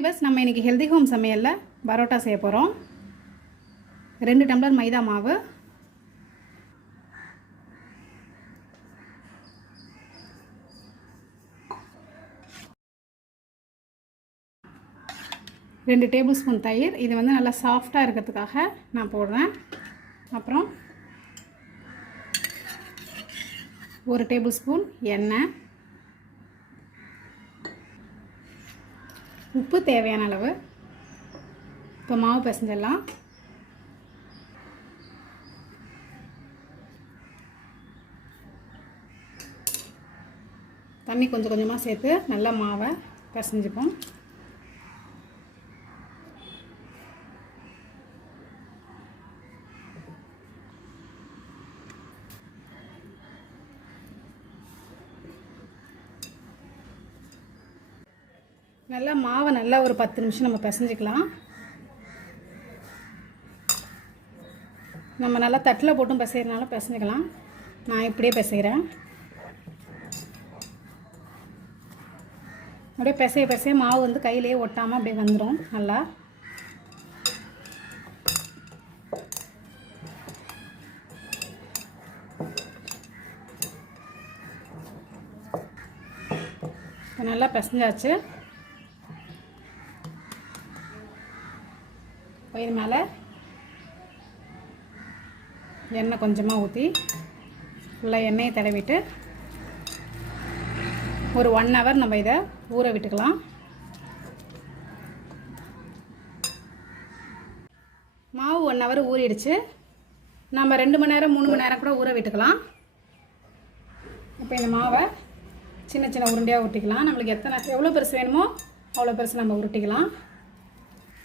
Viewers, நம்ம இன்றைக்கி healthy home சமையலில் பரோட்டா செய்ய போகிறோம். 2 டம்ளர் மைதா மாவு, ரெண்டு டேபிள் ஸ்பூன் தயிர். இது வந்து நல்லா சாஃப்டாக இருக்கிறதுக்காக நான் போடுறேன். அப்புறம் 1 டேபிள் ஸ்பூன் எண்ணெய், உப்பு தேவையான அளவு. இப்போ மாவு பிசைஞ்சிடலாம். தண்ணி கொஞ்சம் கொஞ்சமாக சேர்த்து நல்லா மாவை பிசைஞ்சுப்போம். நல்லா மாவை நல்லா ஒரு 10 நிமிஷம் நம்ம பிசைஞ்சிக்கலாம். நம்ம நல்லா தட்டில் போட்டும் பிசைகிறனாலும் பிசைஞ்சிக்கலாம். நான் இப்படியே பிசைகிறேன். அப்படியே பிசைய மாவு வந்து கையிலேயே ஒட்டாமல் அப்படியே வந்துடும். நல்லா நல்லா பிசைஞ்சாச்சு. இது மேலே எண்ணெய் கொஞ்சமாக ஊற்றி ஃபுல்லாக எண்ணெயை தடவிட்டு ஒரு 1 ஹவர் நம்ம இதை ஊற விட்டுக்கலாம். மாவு 1 ஹவர் ஊறிடுச்சு. நம்ம 2 மணி நேரம் 3 மணி நேரம் கூட ஊற விட்டுக்கலாம். இப்போ இந்த மாவை சின்ன சின்ன உருண்டையாக உருட்டிக்கலாம். நம்மளுக்கு எவ்வளோ பெருசு வேணுமோ அவ்வளோ பெருசு நம்ம உருட்டிக்கலாம்.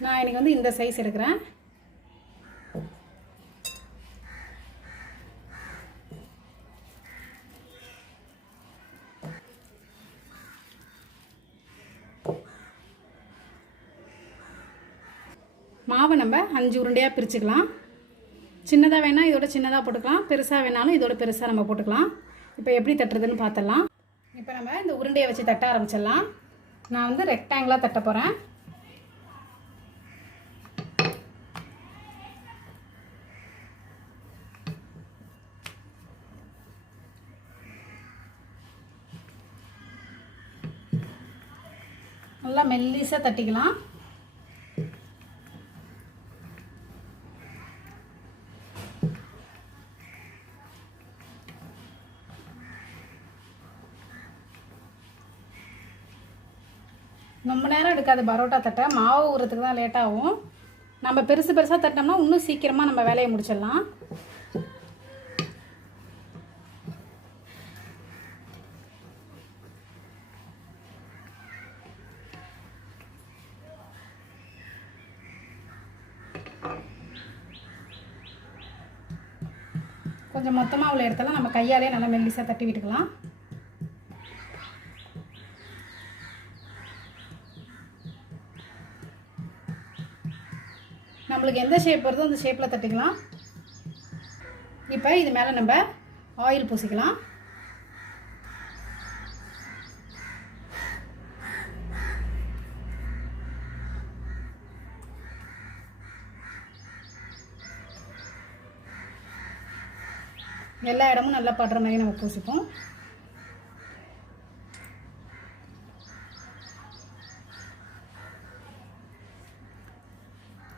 நான் இன்றைக்கி வந்து இந்த சைஸ் எடுக்கிறேன். மாவை நம்ம 5 உருண்டையாக பிரிச்சுக்கலாம். சின்னதாக வேணால் இதோட சின்னதாக போட்டுக்கலாம், பெருசாக வேணாலும் இதோட பெருசாக நம்ம போட்டுக்கலாம். இப்போ எப்படி தட்டுறதுன்னு பார்த்துடலாம். இப்போ நம்ம இந்த உருண்டையை வச்சு தட்ட ஆரம்பிச்சிடலாம். நான் வந்து ரெக்டாங்கிளாக தட்ட போகிறேன். நல்லா மெல்லிசாக தட்டிக்கலாம். ரொம்ப நேரம் எடுக்காது பரோட்டா தட்ட. மாவு ஊறதுக்கு தான் லேட் ஆகும். நம்ம பெருசாக தட்டினோம்னா இன்னும் சீக்கிரமாக நம்ம வேலையை முடிச்சிடலாம். கொஞ்சம் மொத்தமாக உள்ள இடத்துல நம்ம கையாலே நல்லா மெல்லிசாக தட்டி விட்டுக்கலாம். நம்மளுக்கு எந்த ஷேப் வருதோ அந்த ஷேப்பில் தட்டிக்கலாம். இப்போ இது மேலே நம்ம ஆயில் பூசிக்கலாம். எல்லா இடமும் நல்லா படுற மாதிரி நம்ம பூசிப்போம்.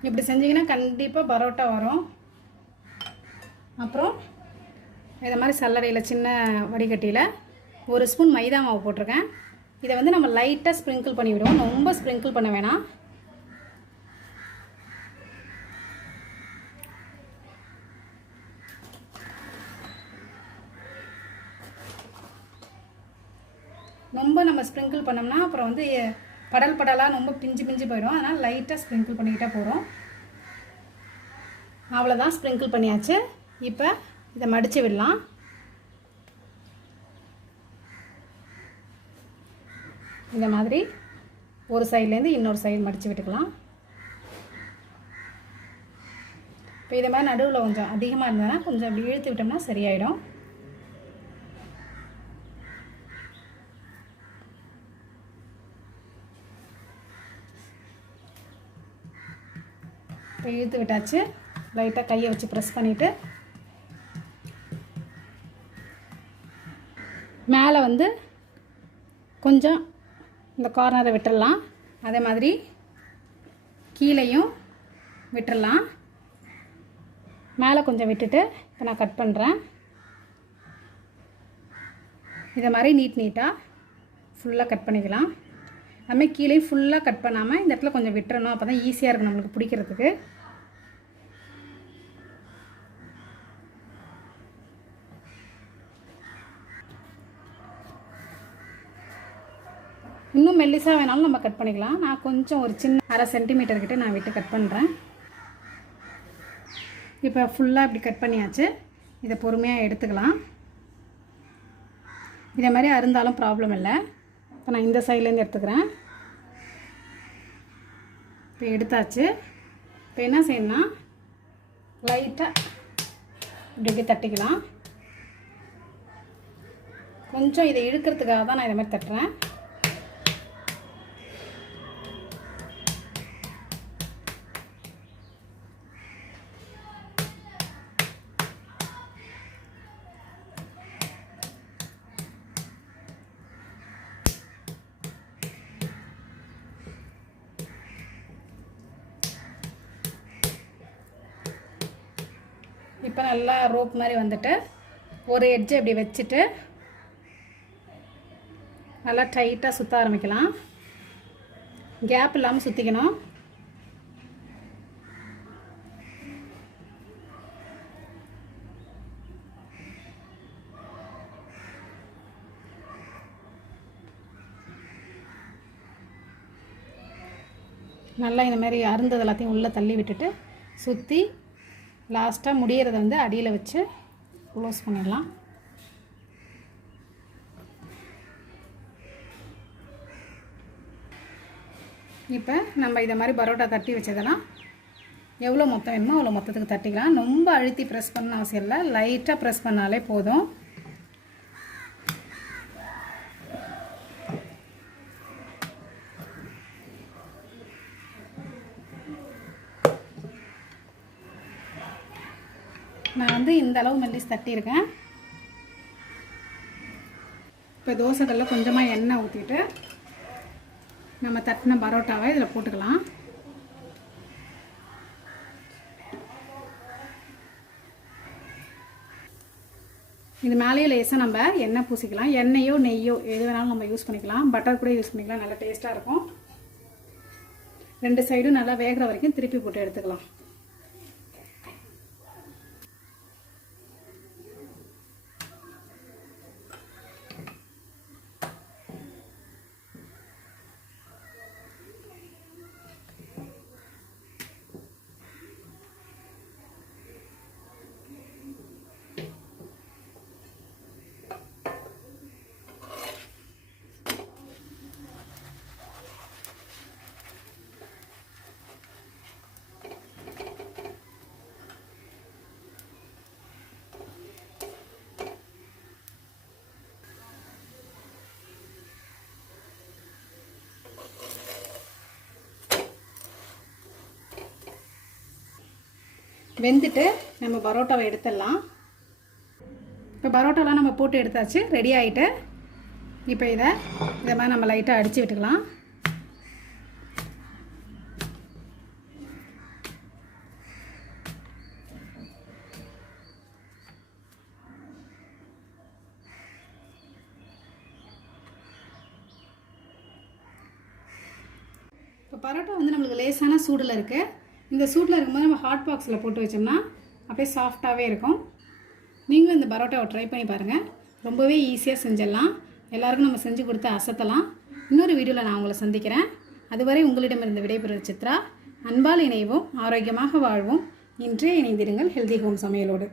இப்படி செஞ்சிங்கன்னா கண்டிப்பாக பரோட்டா வரும். அப்புறம் இதை மாதிரி சல்லடையில் சின்ன வடிகட்டியில் 1 ஸ்பூன் மைதா மாவு போட்டிருக்கேன். இதை வந்து நம்ம லைட்டாக ஸ்ப்ரிங்கிள் பண்ணி விடுவோம். ரொம்ப ஸ்ப்ரிங்கிள் பண்ண வேணாம். ரொம்ப நம்ம ஸ்ப்ரிங்கிள் பண்ணோம்னா அப்புறம் வந்து படலாக ரொம்ப பிஞ்சு போயிடும். அதனால் லைட்டாக ஸ்ப்ரிங்கிள் பண்ணிக்கிட்டே போகிறோம். அவ்வளோதான், ஸ்ப்ரிங்கிள் பண்ணியாச்சு. இப்போ இதை மடித்து விடலாம். இந்த மாதிரி ஒரு சைட்லேருந்து இன்னொரு சைடு மடித்து விட்டுக்கலாம். இப்போ இதை மாதிரி நடுவில் கொஞ்சம் அதிகமாக இருந்ததுன்னா கொஞ்சம் அப்படி இழுத்து விட்டோம்னா சரியாயிடும். இழுத்து விட்டாச்சு. லைட்டாக கையை வச்சு ப்ரெஸ் பண்ணிவிட்டு மேலே வந்து கொஞ்சம் இந்த கார்னரை விட்டுடலாம். அதே மாதிரி கீழேயும் விட்டுடலாம். மேலே கொஞ்சம் விட்டுட்டு இப்போ நான் கட் பண்ணுறேன். இதை மாதிரி நீட்டாக ஃபுல்லாக கட் பண்ணிக்கலாம். அதுமாதிரி கீழே ஃபுல்லாக கட் பண்ணாமல் இந்த இடத்துல கொஞ்சம் விட்டுறணும். அப்போ தான் ஈஸியாக இருக்கும் நம்மளுக்கு பிடிக்கிறதுக்கு. இன்னும் மெல்லிசாக வேணாலும் நம்ம கட் பண்ணிக்கலாம். நான் கொஞ்சம் ஒரு சின்ன 1/2 சென்டிமீட்டர் கிட்ட நான் விட்டு கட் பண்ணுறேன். இப்போ ஃபுல்லாக இப்படி கட் பண்ணியாச்சு. இதை பொறுமையாக எடுத்துக்கலாம். இதே மாதிரி அருந்தாலும் ப்ராப்ளம் இல்லை. இப்போ நான் இந்த சைட்லேருந்து எடுத்துக்கிறேன். இப்போ எடுத்தாச்சு. இப்போ என்ன செய்யணும்னா லைட்டாக இப்படி இப்படி தட்டிக்கலாம். கொஞ்சம் இதை இழுக்கிறதுக்காக தான் நான் இதை மாதிரி தட்டுறேன். இப்போ நல்லா ரோப் மாதிரி வந்துட்டு ஒரு எட்ஜை இப்படி வச்சுட்டு நல்லா டைட்டாக சுற்ற ஆரம்பிக்கலாம். கேப் இல்லாமல் சுற்றிக்கணும். நல்லா இந்த மாதிரி அருந்தது எல்லாத்தையும் உள்ளே தள்ளி விட்டுட்டு சுற்றி லாஸ்ட்டாக முடியறத வந்து அடியில் வச்சு க்ளோஸ் பண்ணிடலாம். இப்போ நம்ம இதை மாதிரி பரோட்டா தட்டி வச்சதெல்லாம் எவ்வளோ மொத்தம் வேணுமோ அவ்வளோ மொத்தத்துக்கு தட்டிக்கலாம். ரொம்ப அழுத்தி ப்ரெஸ் பண்ண அவசியம் இல்லை. லைட்டாக ப்ரெஸ் பண்ணாலே போதும். நான் வந்து இந்த அளவு மெல்லிஸ் தட்டியிருக்கேன். இப்போ தோசைக்கல்லில் கொஞ்சமாக எண்ணெய் ஊற்றிட்டு நம்ம தட்டின பரோட்டாவை இதில் போட்டுக்கலாம். இது மேலேயே லேசாக நம்ம எண்ணெய் பூசிக்கலாம். எண்ணெயோ நெய்யோ எது வேணாலும் நம்ம யூஸ் பண்ணிக்கலாம். பட்டர் கூட யூஸ் பண்ணிக்கலாம். நல்லா டேஸ்ட்டாக இருக்கும். 2 சைடும் நல்லா வேகிற வரைக்கும் திருப்பி போட்டு எடுத்துக்கலாம். வெந்துட்டு நம்ம பரோட்டாவை எடுத்துடலாம். இப்போ பரோட்டாலாம் நம்ம போட்டு எடுத்தாச்சு. ரெடி ஆகிட்டு இப்போ இதை மாதிரி நம்ம லைட்டாக அடித்து விட்டுக்கலாம். இப்போ பரோட்டா வந்து நம்மளுக்கு லேசான சூடில் இருக்குது. இந்த சூட்டில் இருக்கும்போது நம்ம ஹாட் பாக்ஸில் போட்டு வச்சோம்னா அப்படியே சாஃப்டாகவே இருக்கும். நீங்களும் இந்த பரோட்டாவை ட்ரை பண்ணி பாருங்கள். ரொம்பவே ஈஸியாக செஞ்சிடலாம். எல்லாருக்கும் நம்ம செஞ்சு கொடுத்து அசத்தலாம். இன்னொரு வீடியோவில் நான் உங்களை சந்திக்கிறேன். அதுவரை உங்களிடமிருந்து விடைபெறுவது சித்ரா. அன்பால் இணைவோம், ஆரோக்கியமாக வாழ்வோம். இன்றே இணைந்திருங்கள் ஹெல்தி ஹோம் சமையலோடு.